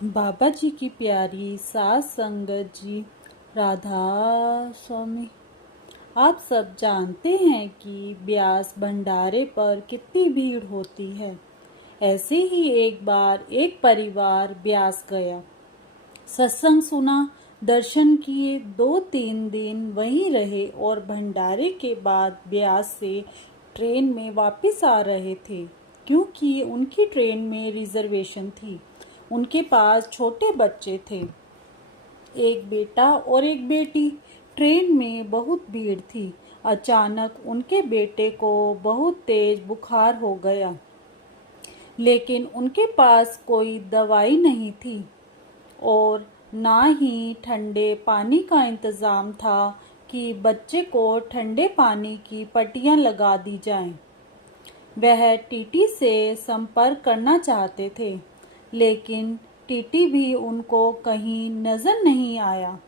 बाबा जी की प्यारी सास संगत जी, राधा स्वामी। आप सब जानते हैं कि ब्यास भंडारे पर कितनी भीड़ होती है। ऐसे ही एक बार एक परिवार ब्यास गया, सत्संग सुना, दर्शन किए, 2-3 दिन वहीं रहे और भंडारे के बाद ब्यास से ट्रेन में वापस आ रहे थे, क्योंकि उनकी ट्रेन में रिजर्वेशन थी। उनके पास छोटे बच्चे थे, एक बेटा और एक बेटी। ट्रेन में बहुत भीड़ थी। अचानक उनके बेटे को बहुत तेज बुखार हो गया, लेकिन उनके पास कोई दवाई नहीं थी और ना ही ठंडे पानी का इंतज़ाम था कि बच्चे को ठंडे पानी की पट्टियाँ लगा दी जाएं। वह टीटी से संपर्क करना चाहते थे, लेकिन टीटी भी उनको कहीं नजर नहीं आया।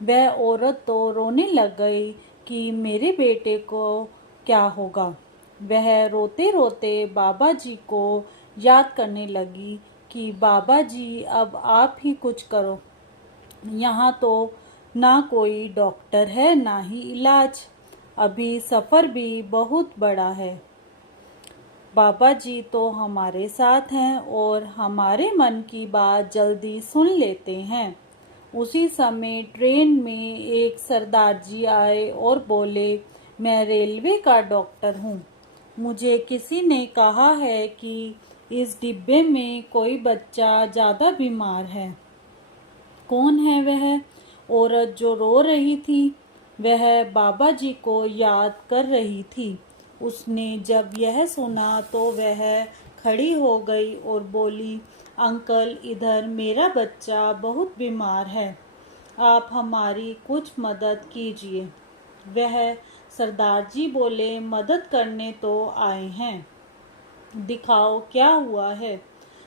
वह औरत तो रोने लग गई कि मेरे बेटे को क्या होगा। वह रोते रोते बाबा जी को याद करने लगी कि बाबा जी, अब आप ही कुछ करो। यहाँ तो ना कोई डॉक्टर है, ना ही इलाज। अभी सफ़र भी बहुत बड़ा है। बाबा जी तो हमारे साथ हैं और हमारे मन की बात जल्दी सुन लेते हैं। उसी समय ट्रेन में एक सरदार जी आए और बोले, मैं रेलवे का डॉक्टर हूँ। मुझे किसी ने कहा है कि इस डिब्बे में कोई बच्चा ज़्यादा बीमार है। कौन है वह औरत जो रो रही थी? वह बाबा जी को याद कर रही थी। उसने जब यह सुना तो वह खड़ी हो गई और बोली, अंकल, इधर मेरा बच्चा बहुत बीमार है, आप हमारी कुछ मदद कीजिए। वह सरदार जी बोले, मदद करने तो आए हैं, दिखाओ क्या हुआ है।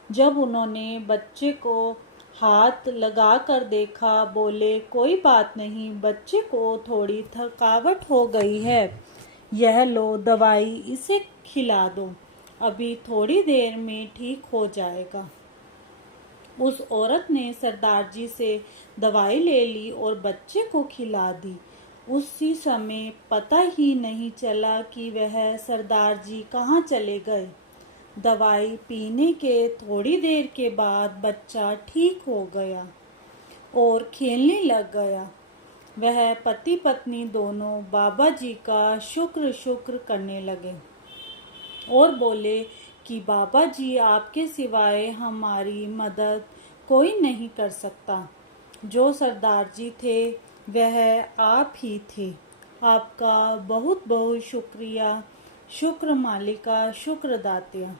जब उन्होंने बच्चे को हाथ लगा कर देखा, बोले, कोई बात नहीं, बच्चे को थोड़ी थकावट हो गई है, यह लो दवाई, इसे खिला दो, अभी थोड़ी देर में ठीक हो जाएगा। उस औरत ने सरदार जी से दवाई ले ली और बच्चे को खिला दी। उसी समय पता ही नहीं चला कि वह सरदार जी कहाँ चले गए। दवाई पीने के थोड़ी देर के बाद बच्चा ठीक हो गया और खेलने लग गया। वह पति पत्नी दोनों बाबा जी का शुक्र शुक्र करने लगे और बोले कि बाबा जी, आपके सिवाय हमारी मदद कोई नहीं कर सकता। जो सरदार जी थे वह आप ही थे। आपका बहुत बहुत शुक्रिया, शुक्र मालिका, शुक्र दातिया।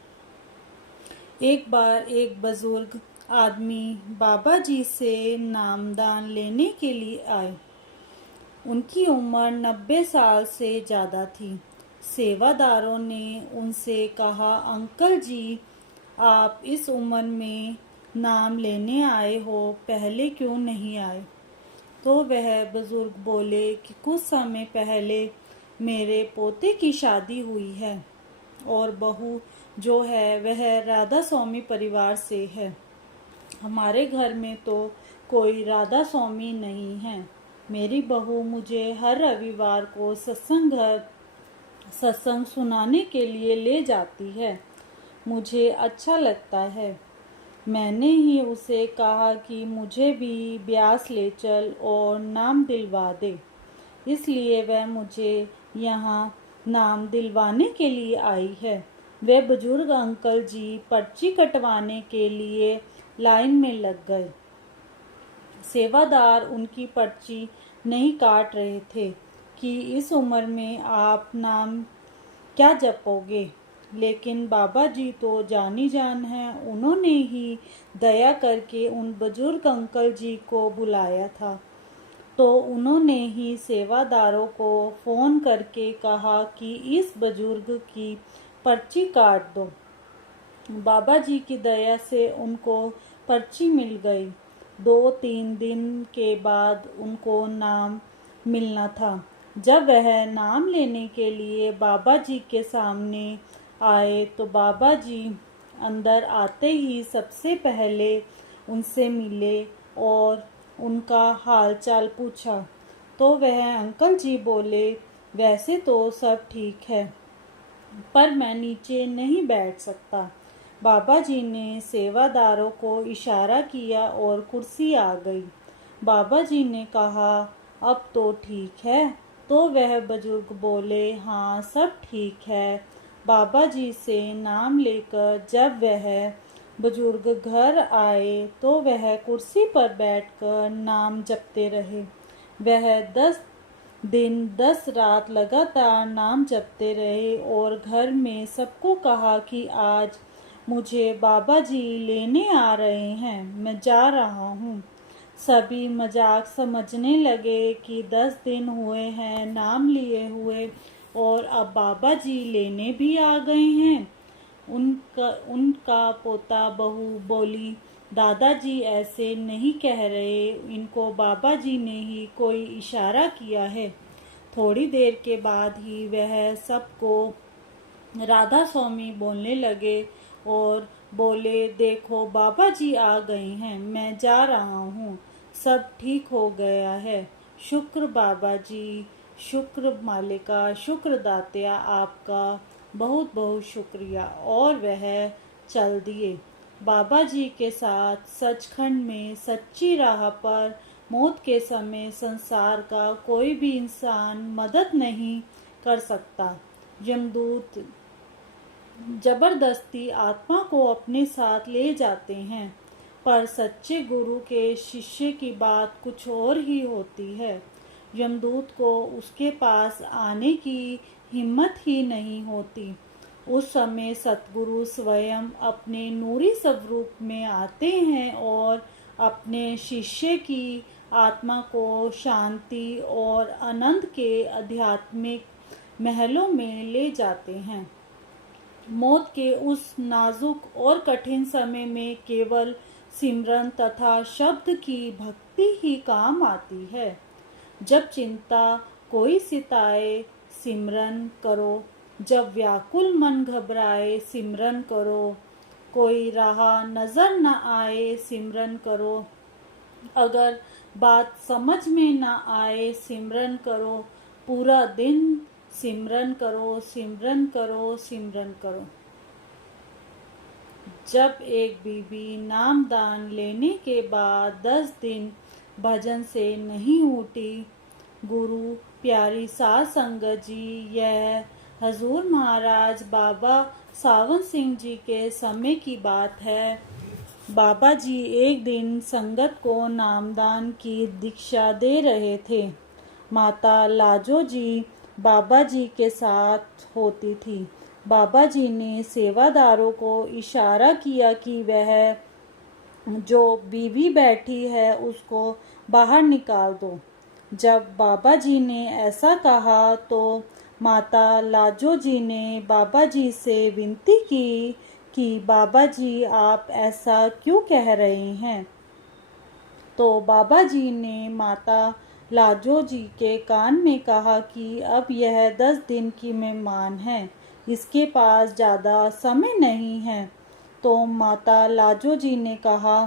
एक बार एक बुजुर्ग आदमी बाबा जी से नामदान लेने के लिए आए। उनकी उम्र 90 साल से ज़्यादा थी। सेवादारों ने उनसे कहा, अंकल जी, आप इस उम्र में नाम लेने आए हो, पहले क्यों नहीं आए? तो वह बुजुर्ग बोले कि कुछ समय पहले मेरे पोते की शादी हुई है और बहू जो है वह राधा स्वामी परिवार से है। हमारे घर में तो कोई राधा स्वामी नहीं है। मेरी बहू मुझे हर रविवार को सत्संग सुनाने के लिए ले जाती है। मुझे अच्छा लगता है। मैंने ही उसे कहा कि मुझे भी ब्यास ले चल और नाम दिलवा दे, इसलिए वह मुझे यहाँ नाम दिलवाने के लिए आई है। वे बुजुर्ग अंकल जी पर्ची कटवाने के लिए लाइन में लग गए। सेवादार उनकी पर्ची नहीं काट रहे थे कि इस उम्र में आप नाम क्या जपोगे, लेकिन बाबा जी तो जानी जान हैं। उन्होंने ही दया करके उन बुजुर्ग अंकल जी को बुलाया था, तो उन्होंने ही सेवादारों को फ़ोन करके कहा कि इस बुजुर्ग की पर्ची काट दो। बाबा जी की दया से उनको पर्ची मिल गई। 2-3 दिन के बाद उनको नाम मिलना था। जब वह नाम लेने के लिए बाबा जी के सामने आए तो बाबा जी अंदर आते ही सबसे पहले उनसे मिले और उनका हालचाल पूछा तो वह अंकल जी बोले, वैसे तो सब ठीक है, पर मैं नीचे नहीं बैठ सकता। बाबा जी ने सेवादारों को इशारा किया और कुर्सी आ गई। बाबा जी ने कहा, अब तो ठीक है। तो वह बुजुर्ग बोले, हाँ सब ठीक है। बाबा जी से नाम लेकर जब वह बुजुर्ग घर आए तो वह कुर्सी पर बैठकर नाम जपते रहे। वह 10 दिन 10 रात लगातार नाम जपते रहे और घर में सबको कहा कि आज मुझे बाबा जी लेने आ रहे हैं, मैं जा रहा हूँ। सभी मजाक समझने लगे कि 10 दिन हुए हैं नाम लिए हुए और अब बाबा जी लेने भी आ गए हैं। उनका पोता बहू बोली, दादाजी ऐसे नहीं कह रहे, इनको बाबा जी ने ही कोई इशारा किया है। थोड़ी देर के बाद ही वह सबको राधा स्वामी बोलने लगे और बोले, देखो बाबा जी आ गए हैं, मैं जा रहा हूँ, सब ठीक हो गया है। शुक्र बाबा जी, शुक्र मालिका, शुक्र दात्या, आपका बहुत बहुत शुक्रिया। और वह चल दिए। बाबा जी के साथ सचखंड में सच्ची राह पर मौत के समय संसार का कोई भी इंसान मदद नहीं कर सकता। यमदूत जबरदस्ती आत्मा को अपने साथ ले जाते हैं, पर सच्चे गुरु के शिष्य की बात कुछ और ही होती है। यमदूत को उसके पास आने की हिम्मत ही नहीं होती। उस समय सतगुरु स्वयं अपने नूरी स्वरूप में आते हैं और अपने शिष्य की आत्मा को शांति और आनंद के आध्यात्मिक महलों में ले जाते हैं। मौत के उस नाजुक और कठिन समय में केवल सिमरन तथा शब्द की भक्ति ही काम आती है। जब चिंता कोई सिताए, सिमरन करो। जब व्याकुल मन घबराए, सिमरन करो। कोई राह नजर न आए, सिमरन करो। अगर बात समझ में न आए, सिमरन करो। पूरा दिन सिमरन करो, सिमरन करो, सिमरन करो। जब एक बीबी नामदान लेने के बाद 10 दिन भजन से नहीं उठी, गुरु प्यारी साध संगत जी, यह हजूर महाराज बाबा सावन सिंह जी के समय की बात है। बाबा जी एक दिन संगत को नामदान की दीक्षा दे रहे थे। माता लाजो जी बाबा जी के साथ होती थी। बाबा जी ने सेवादारों को इशारा किया कि वह जो बीवी बैठी है उसको बाहर निकाल दो। जब बाबा जी ने ऐसा कहा तो माता लाजो जी ने बाबा जी से विनती की कि बाबा जी आप ऐसा क्यों कह रहे हैं। तो बाबा जी ने माता लाजो जी के कान में कहा कि अब यह 10 दिन की मेहमान है, इसके पास ज़्यादा समय नहीं है। तो माता लाजो जी ने कहा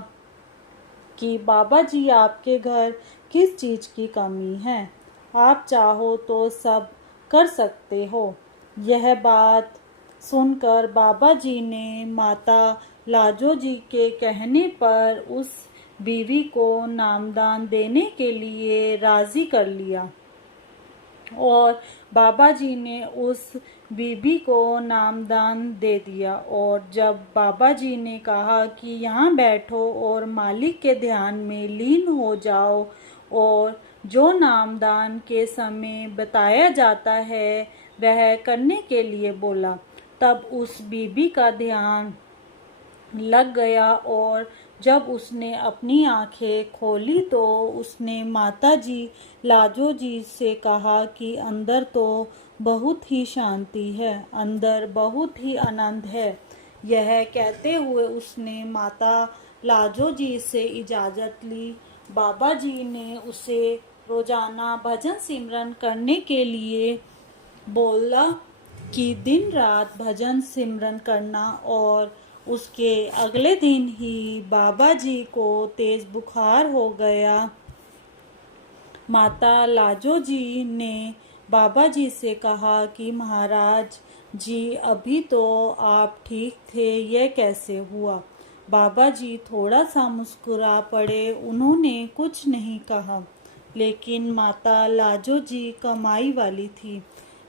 कि बाबा जी आपके घर किस चीज़ की कमी है, आप चाहो तो सब कर सकते हो। यह बात सुनकर बाबा जी ने माता लाजो जी के कहने पर उस बीवी को नामदान देने के लिए राजी कर लिया और बाबा जी ने उस बीबी को नामदान दे दिया। और जब बाबा जी ने कहा कि यहाँ बैठो और मालिक के ध्यान में लीन हो जाओ और जो नामदान के समय बताया जाता है वह करने के लिए बोला, तब उस बीबी का ध्यान लग गया और जब उसने अपनी आंखें खोली तो उसने माता जी लाजो जी से कहा कि अंदर तो बहुत ही शांति है, अंदर बहुत ही आनंद है। यह कहते हुए उसने माता लाजो जी से इजाज़त ली। बाबा जी ने उसे रोजाना भजन सिमरन करने के लिए बोला कि दिन रात भजन सिमरन करना और उसके अगले दिन ही बाबा जी को तेज बुखार हो गया। माता लाजो जी ने बाबा जी से कहा कि महाराज जी, अभी तो आप ठीक थे, यह कैसे हुआ? बाबा जी थोड़ा सा मुस्कुरा पड़े। उन्होंने कुछ नहीं कहा। लेकिन माता लाजो जी कमाई वाली थी।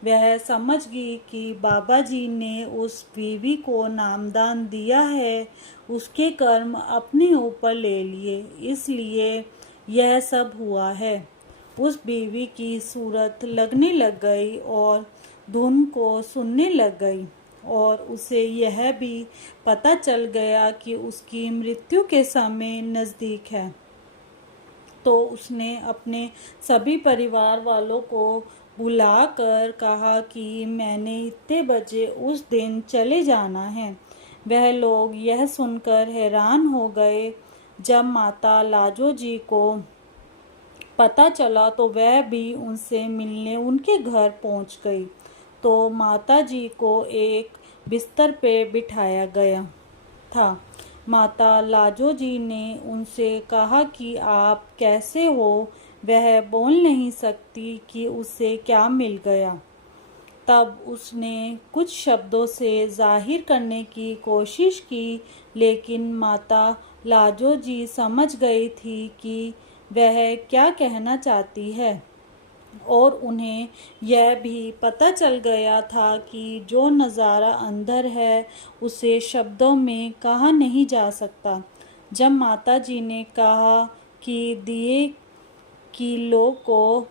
वह समझ गई कि बाबा जी ने उस बीवी को नामदान दिया है, उसके कर्म अपने ऊपर ले लिए, इसलिए यह सब हुआ है। उस बीवी की सूरत लगने लग गई और धुन को सुनने लग गई, और उसे यह भी पता चल गया कि उसकी मृत्यु के समय नज़दीक है। तो उसने अपने सभी परिवार वालों को बुलाकर कहा कि मैंने इतने बजे उस दिन चले जाना है। वह लोग यह सुनकर हैरान हो गए। जब माता लाजो जी को पता चला तो वह भी उनसे मिलने उनके घर पहुंच गई। तो माता जी को एक बिस्तर पे बिठाया गया था। माता लाजो जी ने उनसे कहा कि आप कैसे हो? वह बोल नहीं सकती कि उसे क्या मिल गया। तब उसने कुछ शब्दों से जाहिर करने की कोशिश की, लेकिन माता लाजो जी समझ गई थी कि वह क्या कहना चाहती है, और उन्हें यह भी पता चल गया था कि जो नज़ारा अंदर है उसे शब्दों में कहा नहीं जा सकता। जब माता जी ने कहा कि दिए की लो को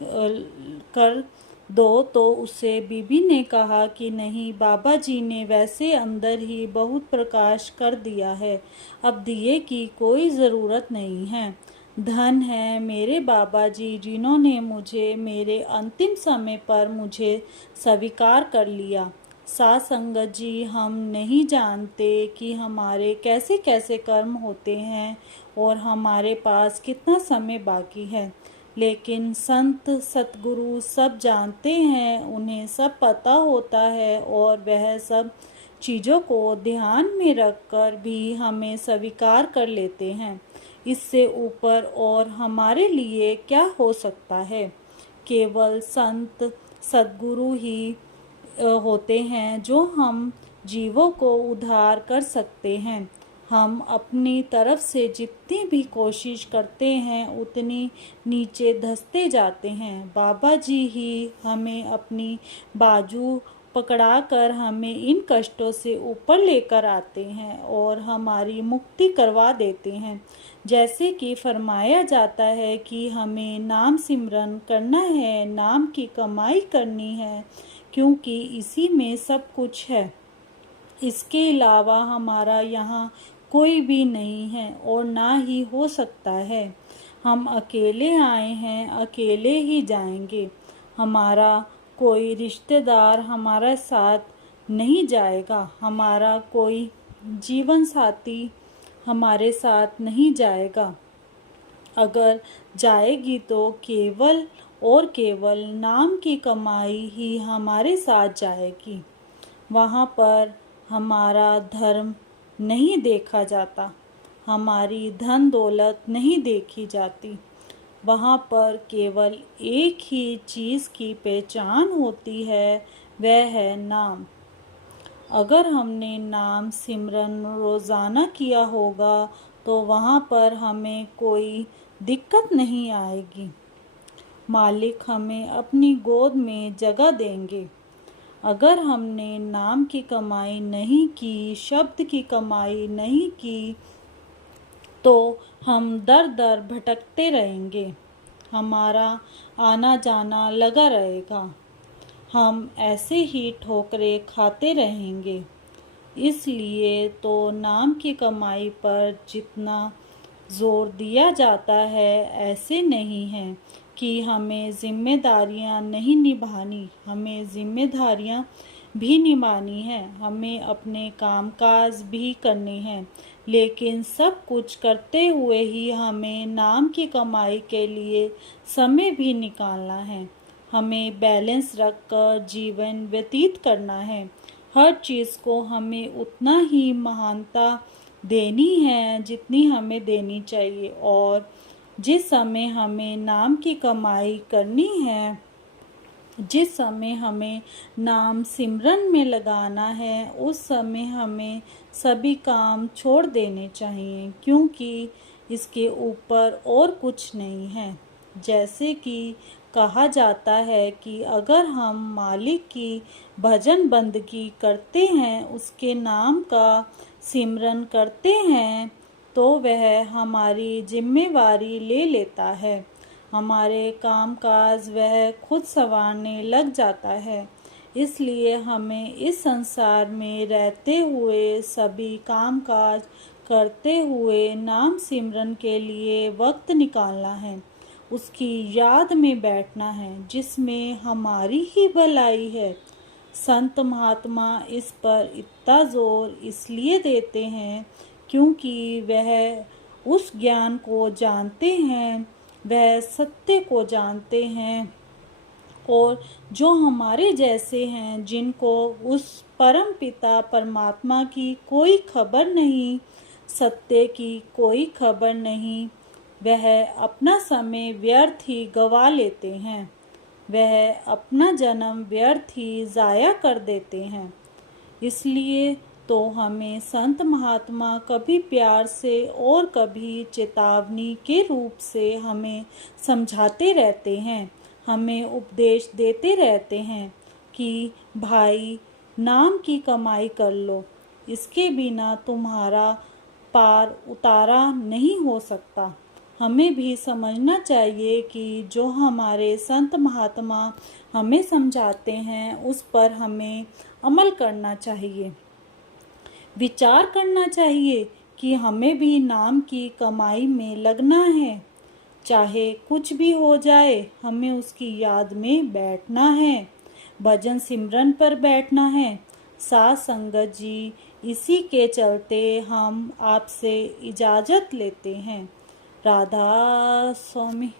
कर दो, तो उसे बीबी ने कहा कि नहीं, बाबा जी ने वैसे अंदर ही बहुत प्रकाश कर दिया है, अब दिए की कोई ज़रूरत नहीं है। धन है मेरे बाबा जी, जिन्होंने मुझे मेरे अंतिम समय पर मुझे स्वीकार कर लिया। साथ संगत जी, हम नहीं जानते कि हमारे कैसे कैसे कर्म होते हैं और हमारे पास कितना समय बाकी है, लेकिन संत सतगुरु सब जानते हैं, उन्हें सब पता होता है, और वह सब चीज़ों को ध्यान में रखकर भी हमें स्वीकार कर लेते हैं। इससे ऊपर और हमारे लिए क्या हो सकता है? केवल संत सद्गुरु ही होते हैं जो हम जीवों को उद्धार कर सकते हैं। हम अपनी तरफ से जितनी भी कोशिश करते हैं उतनी नीचे धंसते जाते हैं। बाबा जी ही हमें अपनी बाजू पकड़ाकर हमें इन कष्टों से ऊपर लेकर आते हैं और हमारी मुक्ति करवा देते हैं। जैसे कि फरमाया जाता है कि हमें नाम सिमरन करना है, नाम की कमाई करनी है, क्योंकि इसी में सब कुछ है। इसके अलावा हमारा यहाँ कोई भी नहीं है और ना ही हो सकता है। हम अकेले आए हैं, अकेले ही जाएंगे। हमारा कोई रिश्तेदार हमारा साथ नहीं जाएगा, हमारा कोई जीवन साथी हमारे साथ नहीं जाएगा। अगर जाएगी तो केवल और केवल नाम की कमाई ही हमारे साथ जाएगी। वहाँ पर हमारा धर्म नहीं देखा जाता, हमारी धन दौलत नहीं देखी जाती। वहाँ पर केवल एक ही चीज़ की पहचान होती है, वह है नाम। अगर हमने नाम सिमरन रोज़ाना किया होगा तो वहाँ पर हमें कोई दिक्कत नहीं आएगी। मालिक हमें अपनी गोद में जगह देंगे। अगर हमने नाम की कमाई नहीं की, शब्द की कमाई नहीं की, तो हम दर दर भटकते रहेंगे। हमारा आना जाना लगा रहेगा। हम ऐसे ही ठोकरें खाते रहेंगे। इसलिए तो नाम की कमाई पर जितना जोर दिया जाता है, ऐसे नहीं है कि हमें जिम्मेदारियां नहीं निभानी। हमें जिम्मेदारियां भी निभानी है, हमें अपने कामकाज भी करने हैं, लेकिन सब कुछ करते हुए ही हमें नाम की कमाई के लिए समय भी निकालना है। हमें बैलेंस रखकर जीवन व्यतीत करना है। हर चीज़ को हमें उतना ही महानता देनी है जितनी हमें देनी चाहिए। और जिस समय हमें नाम की कमाई करनी है, जिस समय हमें नाम सिमरन में लगाना है, उस समय हमें सभी काम छोड़ देने चाहिए, क्योंकि इसके ऊपर और कुछ नहीं है। जैसे कि कहा जाता है कि अगर हम मालिक की भजन बंदगी करते हैं, उसके नाम का सिमरन करते हैं, तो वह हमारी जिम्मेवारी ले लेता है, हमारे कामकाज वह खुद संवारने लग जाता है। इसलिए हमें इस संसार में रहते हुए सभी कामकाज करते हुए नाम सिमरन के लिए वक्त निकालना है, उसकी याद में बैठना है, जिसमें हमारी ही भलाई है। संत महात्मा इस पर इतना जोर इसलिए देते हैं क्योंकि वह उस ज्ञान को जानते हैं, वह सत्य को जानते हैं, और जो हमारे जैसे हैं, जिनको उस परम पिता परमात्मा की कोई खबर नहीं, सत्य की कोई खबर नहीं, वह अपना समय व्यर्थ ही गवा लेते हैं, वह अपना जन्म व्यर्थ ही जाया कर देते हैं। इसलिए तो हमें संत महात्मा कभी प्यार से और कभी चेतावनी के रूप से हमें समझाते रहते हैं, हमें उपदेश देते रहते हैं कि भाई, नाम की कमाई कर लो, इसके बिना तुम्हारा पार उतारा नहीं हो सकता। हमें भी समझना चाहिए कि जो हमारे संत महात्मा हमें समझाते हैं, उस पर हमें अमल करना चाहिए, विचार करना चाहिए कि हमें भी नाम की कमाई में लगना है। चाहे कुछ भी हो जाए, हमें उसकी याद में बैठना है, भजन सिमरन पर बैठना है। साथ संगत जी, इसी के चलते हम आपसे इजाज़त लेते हैं। राधा स्वामी।